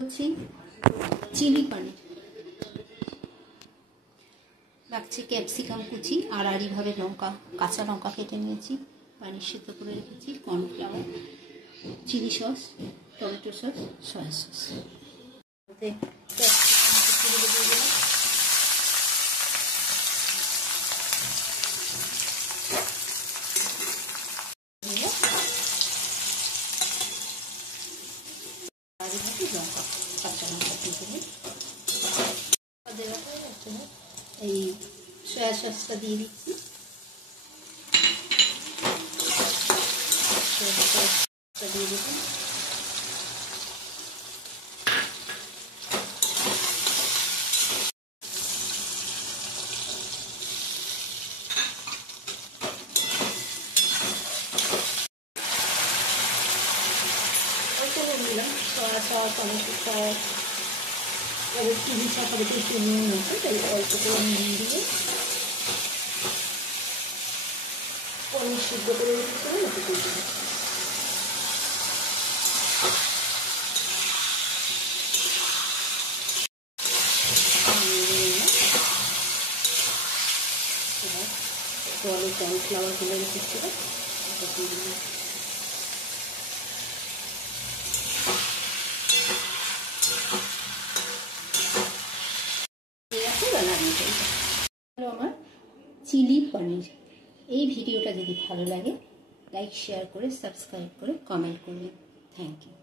হচ্ছে চিলি পনির লাগছে ক্যাপসিকাম কুচি আর আড়িভাবে লঙ্কা কাঁচা লঙ্কা কেটে নিয়েছি, পানির সিদ্ধ করে রেখেছি, cornflour, chilli sauce, tomato sauce, soya sauce. Capsicum কুচিগুলো দিয়ে দিলাম, লঙ্কা কাঁচা লঙ্কা দিয়ে দেওয়া এই সয়া সসটা দিয়ে দিচ্ছি। সয়া সসটা দিয়ে দেবো, দিলাম সয়া সস, টমেটো সস, এবার চিলি সস হবে একটু নুন আছে, তাই অল্প করে নুন দিয়ে পনির সিদ্ধ করে রেখেছিলাম ওটা দিয়ে দিলাম। এবার কর্নফ্লাওয়ার গুলো রেখেছিল ওটা দিয়ে দিলাম। আমার চিলি পনির। এই ভিডিওটা যদি ভালো লাগে লাইক শেয়ার করে সাবস্ক্রাইব করে কমেন্ট করবেন। Thank you.